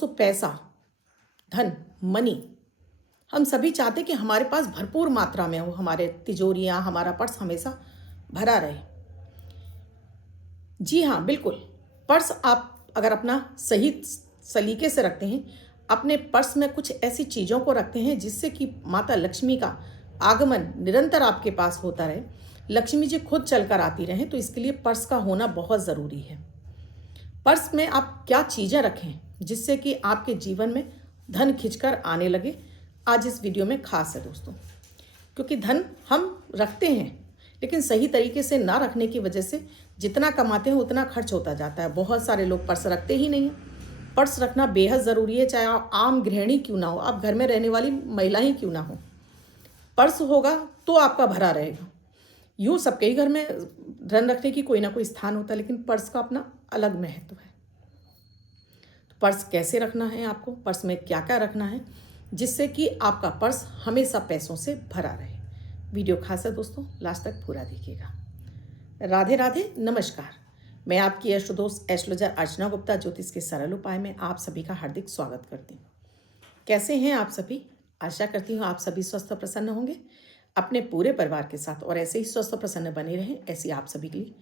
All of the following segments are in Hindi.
दोस्तों पैसा, धन, मनी, हम सभी चाहते हैं कि हमारे पास भरपूर मात्रा में हो, हमारे तिजोरियाँ, हमारा पर्स हमेशा भरा रहे। जी हाँ, बिल्कुल। पर्स आप अगर अपना सही सलीके से रखते हैं, अपने पर्स में कुछ ऐसी चीज़ों को रखते हैं जिससे कि माता लक्ष्मी का आगमन निरंतर आपके पास होता रहे, लक्ष्मी जी खुद चलकर आती रहें, तो इसके लिए पर्स का होना बहुत ज़रूरी है। पर्स में आप क्या चीज़ें रखें जिससे कि आपके जीवन में धन खिंचकर आने लगे, आज इस वीडियो में खास है दोस्तों। क्योंकि धन हम रखते हैं लेकिन सही तरीके से ना रखने की वजह से जितना कमाते हैं उतना खर्च होता जाता है। बहुत सारे लोग पर्स रखते ही नहीं हैं। पर्स रखना बेहद ज़रूरी है, चाहे आप आम गृहिणी क्यों ना हो, आप घर में रहने वाली महिला ही क्यों ना हो। पर्स होगा तो आपका भरा रहेगा। यूँ सबके ही घर में धन रखने की कोई ना कोई स्थान होता है, लेकिन पर्स का अपना अलग महत्व है। तो पर्स कैसे रखना है, आपको पर्स में क्या क्या रखना है जिससे कि आपका पर्स हमेशा पैसों से भरा रहे। वीडियो खास है दोस्तों, लास्ट तक पूरा देखिएगा। राधे राधे, नमस्कार। मैं आपकी एस्ट्रो दोस्त एस्ट्रोलॉजर अर्चना गुप्ता ज्योतिष के सरल उपाय में आप सभी का हार्दिक स्वागत करती हूँ। कैसे हैं आप सभी? आशा करती हूँ आप सभी स्वस्थ और प्रसन्न होंगे अपने पूरे परिवार के साथ, और ऐसे ही स्वस्थ और प्रसन्न बने रहें, ऐसी आप सभी के लिए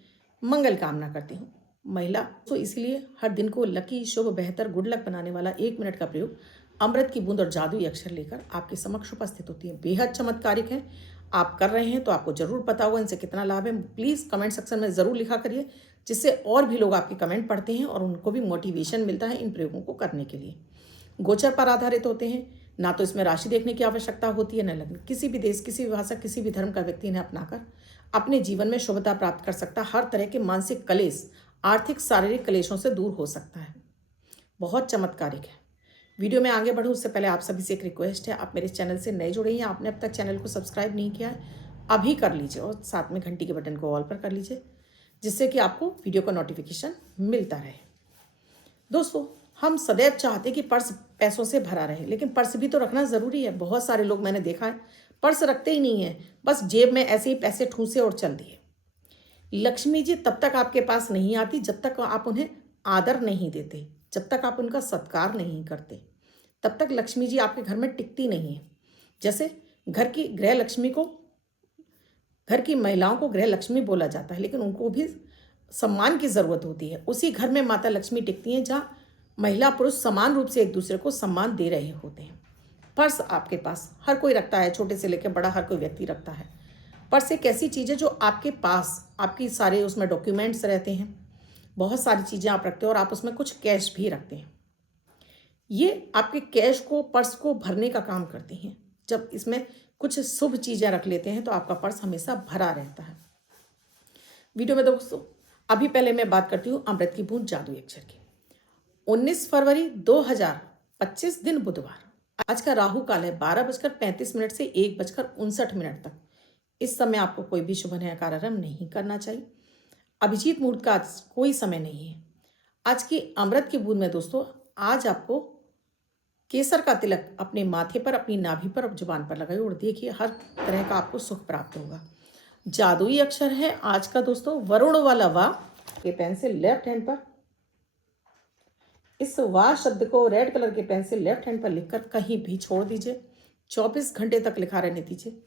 मंगल कामना करती हूँ। महिला तो इसलिए हर दिन को लकी, शुभ, बेहतर, गुड लक बनाने वाला 1 मिनट का प्रयोग अमृत की बूंद और जादुई अक्षर लेकर आपके समक्ष उपस्थित होती है। बेहद चमत्कारिक है। आप कर रहे हैं तो आपको जरूर पता होगा इनसे कितना लाभ है। प्लीज़ कमेंट सेक्शन में ज़रूर लिखा करिए, जिससे और भी लोग आपके कमेंट पढ़ते हैं और उनको भी मोटिवेशन मिलता है इन प्रयोगों को करने के लिए। गोचर पर आधारित होते हैं, ना तो इसमें राशि देखने की आवश्यकता होती है, न लग्न। किसी भी देश, किसी भी भाषा, किसी भी धर्म का व्यक्ति इन्हें अपनाकर अपने जीवन में शुभता प्राप्त कर सकता है। हर तरह के मानसिक कलेश, आर्थिक, शारीरिक कलेशों से दूर हो सकता है। बहुत चमत्कारिक है। वीडियो में आगे बढ़ूँ उससे पहले आप सभी से एक रिक्वेस्ट है, आप मेरे चैनल से नए जुड़े हैं, आपने अब तक चैनल को सब्सक्राइब नहीं किया है, अभी कर लीजिए और साथ में घंटी के बटन को ऑल पर कर लीजिए, जिससे कि आपको वीडियो का नोटिफिकेशन मिलता रहे। दोस्तों, हम सदैव चाहते कि पर्स पैसों से भरा रहे, लेकिन पर्स भी तो रखना ज़रूरी है। बहुत सारे लोग मैंने देखा है पर्स रखते ही नहीं है, बस जेब में ऐसे ही पैसे ठूसे और चल दिए। लक्ष्मी जी तब तक आपके पास नहीं आती जब तक आप उन्हें आदर नहीं देते, जब तक आप उनका सत्कार नहीं करते, तब तक लक्ष्मी जी आपके घर में टिकती नहीं है। जैसे घर की गृह लक्ष्मी को, घर की महिलाओं को गृह लक्ष्मी बोला जाता है, लेकिन उनको भी सम्मान की ज़रूरत होती है। उसी घर में माता लक्ष्मी टिकती हैं जहाँ महिला पुरुष समान रूप से एक दूसरे को सम्मान दे रहे होते हैं। पर्स आपके पास हर कोई रखता है, छोटे से लेकर बड़ा हर कोई व्यक्ति रखता है। पर्स एक ऐसी चीज़ है जो आपके पास, आपकी सारे उसमें डॉक्यूमेंट्स रहते हैं, बहुत सारी चीज़ें आप रखते हो और आप उसमें कुछ कैश भी रखते हैं। ये आपके कैश को, पर्स को भरने का काम करती हैं। जब इसमें कुछ शुभ चीज़ें रख लेते हैं तो आपका पर्स हमेशा भरा रहता है। वीडियो में दोस्तों अभी पहले मैं बात करती हूँ अमृत की बूंद जादुई अक्षर की। 19 फरवरी 2025 दिन बुधवार, आज का राहु काल है 12:35 से 1:59 तक। इस समय आपको कोई भी शुभ नया कार्यक्रम नहीं करना चाहिए। अभिजीत मुहूर्त का आज कोई समय नहीं है। आज की अमृत की बूंद में दोस्तों, आज आपको केसर का तिलक अपने माथे पर, अपनी नाभि पर, जुबान पर लगाइए और देखिए हर तरह का आपको सुख प्राप्त होगा। जादुई अक्षर है आज का दोस्तों वरुण वाला वाह। के पेन से लेफ्ट हैंड पर इस वाह शब्द को रेड कलर के पेन से लेफ्ट हैंड पर लिखकर कहीं भी छोड़ दीजिए। 24 घंटे तक लिखा रहने दीजिए।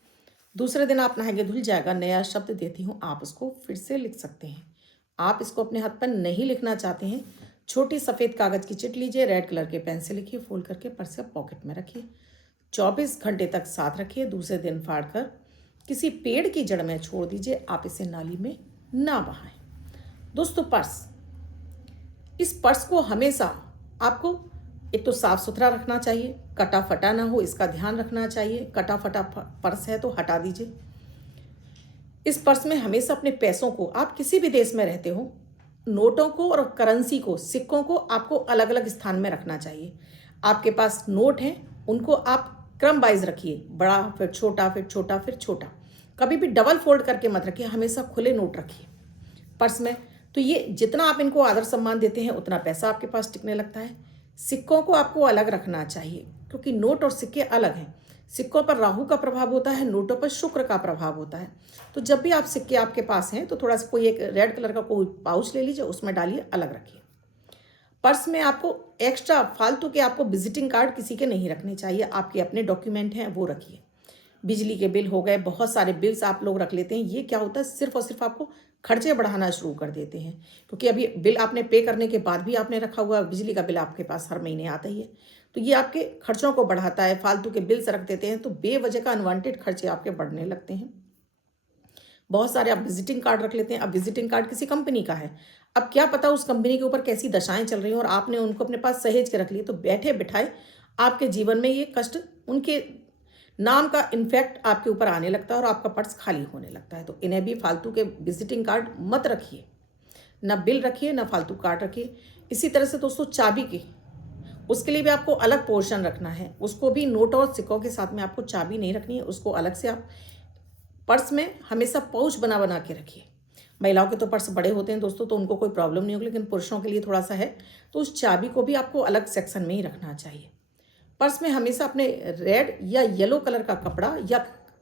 दूसरे दिन आप नहाएंगे धुल जाएगा। नया शब्द देती हूँ, आप उसको फिर से लिख सकते हैं। आप इसको अपने हाथ पर नहीं लिखना चाहते हैं, छोटी सफ़ेद कागज़ की चिट लीजिए, रेड कलर के पेन से लिखिए, फोल्ड करके पर्स के पॉकेट में रखिए। 24 घंटे तक साथ रखिए। दूसरे दिन फाड़ कर किसी पेड़ की जड़ में छोड़ दीजिए। आप इसे नाली में ना बहाएं। दोस्तों, इस पर्स को हमेशा आपको एक तो साफ सुथरा रखना चाहिए, कटा फटा ना हो, इसका ध्यान रखना चाहिए। कटा फटा पर्स है तो हटा दीजिए। इस पर्स में हमेशा अपने पैसों को, आप किसी भी देश में रहते हो, नोटों को और करेंसी को, सिक्कों को आपको अलग अलग स्थान में रखना चाहिए। आपके पास नोट हैं, उनको आप क्रम वाइज रखिए, बड़ा फिर छोटा, फिर छोटा, फिर छोटा। कभी भी डबल फोल्ड करके मत रखिए, हमेशा खुले नोट रखिए पर्स में। तो ये जितना आप इनको आदर सम्मान देते हैं उतना पैसा आपके पास टिकने लगता है। सिक्कों को आपको अलग रखना चाहिए, क्योंकि नोट और सिक्के अलग हैं। सिक्कों पर राहु का प्रभाव होता है, नोटों पर शुक्र का प्रभाव होता है। तो जब भी आप सिक्के आपके पास हैं तो थोड़ा सा कोई एक रेड कलर का कोई पाउच ले लीजिए, उसमें डालिए, अलग रखिए। पर्स में आपको एक्स्ट्रा फालतू के आपको विजिटिंग कार्ड किसी के नहीं रखने चाहिए। आपके अपने डॉक्यूमेंट हैं वो रखिए। बिजली के बिल हो गए, बहुत सारे बिल्स आप लोग रख लेते हैं। ये क्या होता है, सिर्फ और सिर्फ आपको खर्चे बढ़ाना शुरू कर देते हैं, क्योंकि अभी बिल आपने पे करने के बाद भी आपने रखा हुआ बिजली का बिल आपके पास हर महीने आता ही है, तो ये आपके खर्चों को बढ़ाता है। फालतू के बिल्स रख देते हैं तो बेवजह का अनवांटेड खर्चे आपके बढ़ने लगते हैं। बहुत सारे आप विजिटिंग कार्ड रख लेते हैं। अब विजिटिंग कार्ड किसी कंपनी का है, अब क्या पता उस कंपनी के ऊपर कैसी दशाएं चल रही हैं और आपने उनको अपने पास सहेज के रख लिए, तो बैठे बिठाए आपके जीवन में ये कष्ट उनके नाम का इन्फेक्ट आपके ऊपर आने लगता है और आपका पर्स खाली होने लगता है। तो इन्हें भी फालतू के विजिटिंग कार्ड मत रखिए, ना बिल रखिए ना फालतू कार्ड रखिए। इसी तरह से दोस्तों चाबी की, उसके लिए भी आपको अलग पोर्शन रखना है। उसको भी नोट और सिक्कों के साथ में आपको चाबी नहीं रखनी है, उसको अलग से आप पर्स में हमेशा पाउच बना बना के रखिए। महिलाओं के तो पर्स बड़े होते हैं दोस्तों, तो उनको कोई प्रॉब्लम नहीं होगी, लेकिन पुरुषों के लिए थोड़ा सा है, तो उस चाबी को भी आपको अलग सेक्शन में ही रखना चाहिए। पर्स में हमेशा अपने रेड या येलो कलर का कपड़ा या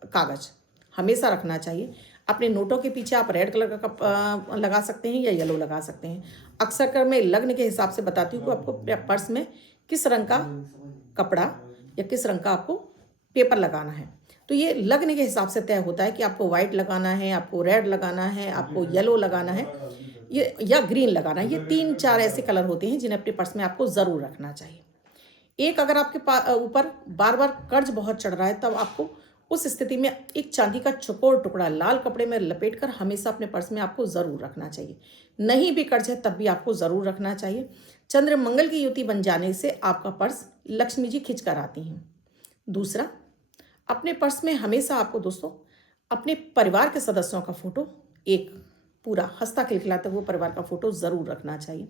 कागज़ हमेशा रखना चाहिए। अपने नोटों के पीछे आप रेड कलर का लगा सकते हैं या येलो लगा सकते हैं। अक्सर कर मैं लग्न के हिसाब से बताती हूँ कि आपको पर्स में किस रंग का कपड़ा या किस रंग का आपको पेपर लगाना है। तो ये लग्न के हिसाब से तय होता है कि आपको वाइट लगाना है, आपको रेड लगाना है, आपको येलो लगाना है, ये या ग्रीन लगाना है। ये 3-4 ऐसे कलर होते हैं जिन्हें अपने पर्स में आपको ज़रूर रखना चाहिए। एक अगर आपके ऊपर बार बार कर्ज बहुत चढ़ रहा है, तब आपको उस स्थिति में एक चांदी का चौकोर टुकड़ा लाल कपड़े में लपेटकर हमेशा अपने पर्स में आपको ज़रूर रखना चाहिए। नहीं भी कर्ज है तब भी आपको ज़रूर रखना चाहिए। चंद्र मंगल की युति बन जाने से आपका पर्स लक्ष्मी जी खिंच कर आती हैं। दूसरा, अपने पर्स में हमेशा आपको दोस्तों अपने परिवार के सदस्यों का फोटो, एक पूरा हंसता खिलखिलाता हुआ परिवार का फोटो ज़रूर रखना चाहिए,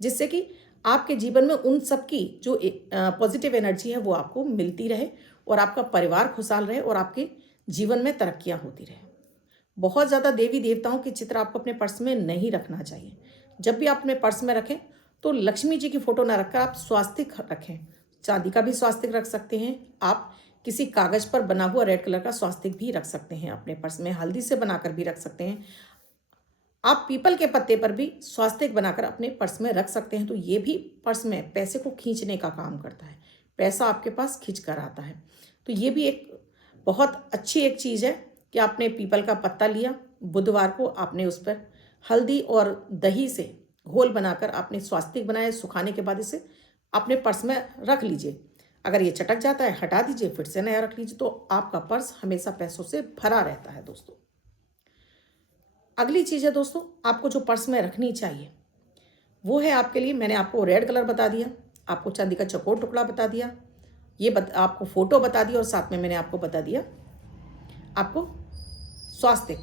जिससे कि आपके जीवन में उन सब की जो पॉजिटिव एनर्जी है वो आपको मिलती रहे और आपका परिवार खुशहाल रहे और आपके जीवन में तरक्कियां होती रहे। बहुत ज़्यादा देवी देवताओं के चित्र आपको अपने पर्स में नहीं रखना चाहिए। जब भी आप अपने पर्स में रखें तो लक्ष्मी जी की फ़ोटो ना रखकर आप स्वास्तिक रखें। चांदी का भी स्वास्तिक रख सकते हैं, आप किसी कागज़ पर बना हुआ रेड कलर का स्वास्तिक भी रख सकते हैं अपने पर्स में, हल्दी से बनाकर भी रख सकते हैं। आप पीपल के पत्ते पर भी स्वास्तिक बनाकर अपने पर्स में रख सकते हैं। तो ये भी पर्स में पैसे को खींचने का काम करता है, पैसा आपके पास खींच कर आता है। तो ये भी एक बहुत अच्छी एक चीज़ है कि आपने पीपल का पत्ता लिया, बुधवार को आपने उस पर हल्दी और दही से घोल बनाकर आपने स्वास्तिक बनाया, सुखाने के बाद इसे अपने पर्स में रख लीजिए। अगर ये चटक जाता है हटा दीजिए, फिर से नया रख लीजिए, तो आपका पर्स हमेशा पैसों से भरा रहता है दोस्तों। अगली चीज़ है दोस्तों, आपको जो पर्स में रखनी चाहिए वो है आपके लिए, मैंने आपको रेड कलर बता दिया, आपको चांदी का चौकोर टुकड़ा बता दिया, ये आपको फ़ोटो बता दिया और साथ में मैंने आपको बता दिया आपको स्वास्तिक,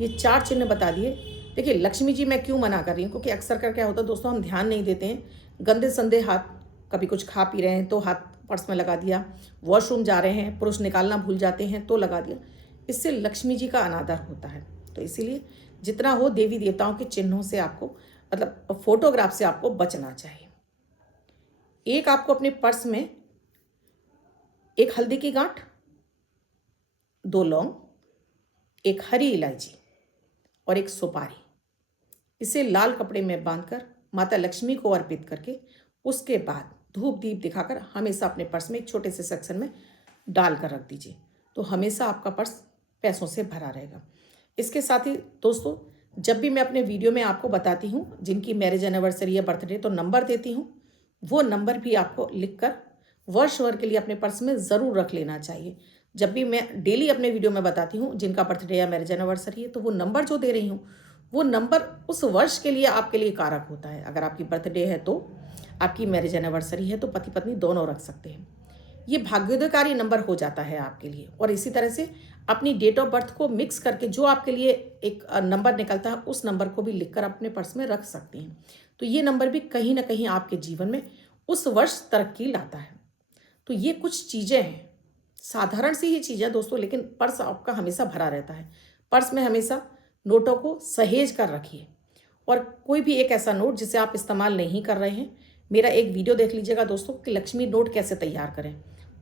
ये 4 चिन्ह बता दिए। देखिए लक्ष्मी जी मैं क्यों मना कर रही हूँ, क्योंकि अक्सर कर क्या होता है दोस्तों, हम ध्यान नहीं देते हैं, गंदे संदे हाथ, कभी कुछ खा पी रहे हैं तो हाथ पर्स में लगा दिया, वॉशरूम जा रहे हैं पुरुष निकालना भूल जाते हैं तो लगा दिया, इससे लक्ष्मी जी का अनादर होता है। तो इसीलिए जितना हो देवी देवताओं के चिन्हों से आपको, मतलब फोटोग्राफ से आपको बचना चाहिए। एक आपको अपने पर्स में एक हल्दी की गांठ, 2 लौंग, एक हरी इलायची और एक सुपारी, इसे लाल कपड़े में बांधकर माता लक्ष्मी को अर्पित करके उसके बाद धूप दीप दिखाकर हमेशा अपने पर्स में एक छोटे से सेक्शन में डाल कर रख दीजिए। तो हमेशा आपका पर्स पैसों से भरा रहेगा। इसके साथ ही दोस्तों, जब भी मैं अपने वीडियो में आपको बताती हूँ जिनकी मैरिज एनिवर्सरी या बर्थडे, तो नंबर देती हूँ, वो नंबर भी आपको लिखकर वर्ष भर के लिए अपने पर्स में ज़रूर रख लेना चाहिए। जब भी मैं डेली अपने वीडियो में बताती हूँ जिनका बर्थडे या मैरिज एनिवर्सरी है, तो वो नंबर जो दे रही हूँ वो नंबर उस वर्ष के लिए आपके लिए कारक होता है। अगर आपकी बर्थडे है तो, आपकी मैरिज एनिवर्सरी है तो पति पत्नी दोनों रख सकते हैं। ये भाग्योदयकारी नंबर हो जाता है आपके लिए। और इसी तरह से अपनी डेट ऑफ बर्थ को मिक्स करके जो आपके लिए एक नंबर निकलता है, उस नंबर को भी लिखकर अपने पर्स में रख सकते हैं। तो ये नंबर भी कहीं ना कहीं आपके जीवन में उस वर्ष तरक्की लाता है। तो ये कुछ चीज़ें हैं, साधारण सी ही चीज़ है दोस्तों, लेकिन पर्स आपका हमेशा भरा रहता है। पर्स में हमेशा नोटों को सहेज कर रखिए, और कोई भी एक ऐसा नोट जिसे आप इस्तेमाल नहीं कर रहे हैं, मेरा एक वीडियो देख लीजिएगा दोस्तों कि लक्ष्मी नोट कैसे तैयार करें,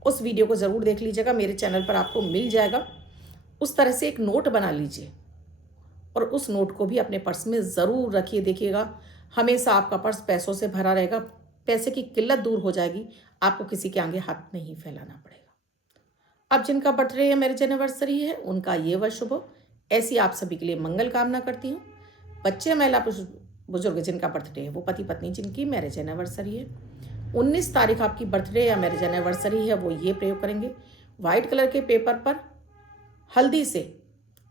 उस वीडियो को ज़रूर देख लीजिएगा, मेरे चैनल पर आपको मिल जाएगा। उस तरह से एक नोट बना लीजिए और उस नोट को भी अपने पर्स में ज़रूर रखिए। देखिएगा हमेशा आपका पर्स पैसों से भरा रहेगा, पैसे की किल्लत दूर हो जाएगी, आपको किसी के आगे हाथ नहीं फैलाना पड़ेगा। अब जिनका बर्थडे या मैरिज एनिवर्सरी है उनका ये वह शुभ हो, ऐसी आप सभी के लिए मंगल कामना करती हूँ। बच्चे, महिला, बुजुर्ग जिनका बर्थडे है, वो पति पत्नी जिनकी मैरिज एनिवर्सरी है, 19 तारीख आपकी बर्थडे या मैरिज एनिवर्सरी है, वो ये प्रयोग करेंगे। वाइट कलर के पेपर पर हल्दी से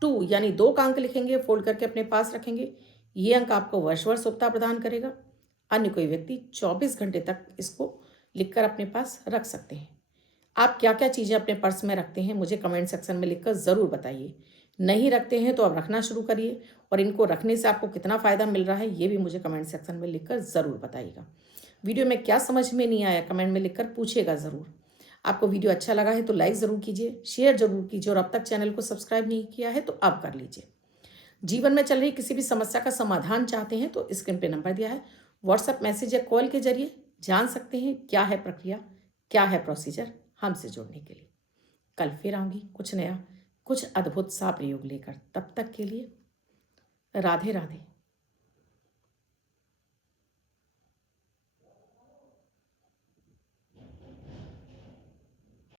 2 यानी 2 का अंक लिखेंगे, फोल्ड करके अपने पास रखेंगे। ये अंक आपको वर्ष वर्ष शुभता प्रदान करेगा। अन्य कोई व्यक्ति 24 घंटे तक इसको लिखकर अपने पास रख सकते हैं। आप क्या क्या चीज़ें अपने पर्स में रखते हैं मुझे कमेंट सेक्शन में लिखकर ज़रूर बताइए। नहीं रखते हैं तो अब रखना शुरू करिए, और इनको रखने से आपको कितना फ़ायदा मिल रहा है ये भी मुझे कमेंट सेक्शन में लिखकर ज़रूर बताइएगा। वीडियो में क्या समझ में नहीं आया कमेंट में लिखकर पूछिएगा ज़रूर। आपको वीडियो अच्छा लगा है तो लाइक ज़रूर कीजिए, शेयर ज़रूर कीजिए, और अब तक चैनल को सब्सक्राइब नहीं किया है तो अब कर लीजिए। जीवन में चल रही किसी भी समस्या का समाधान चाहते हैं तो स्क्रीन पे नंबर दिया है, व्हाट्सएप मैसेज या कॉल के जरिए जान सकते हैं क्या है प्रक्रिया, क्या है प्रोसीजर हमसे जुड़ने के लिए। कल फिर आऊँगी कुछ नया, कुछ अद्भुत सा प्रयोग लेकर। तब तक के लिए राधे राधे।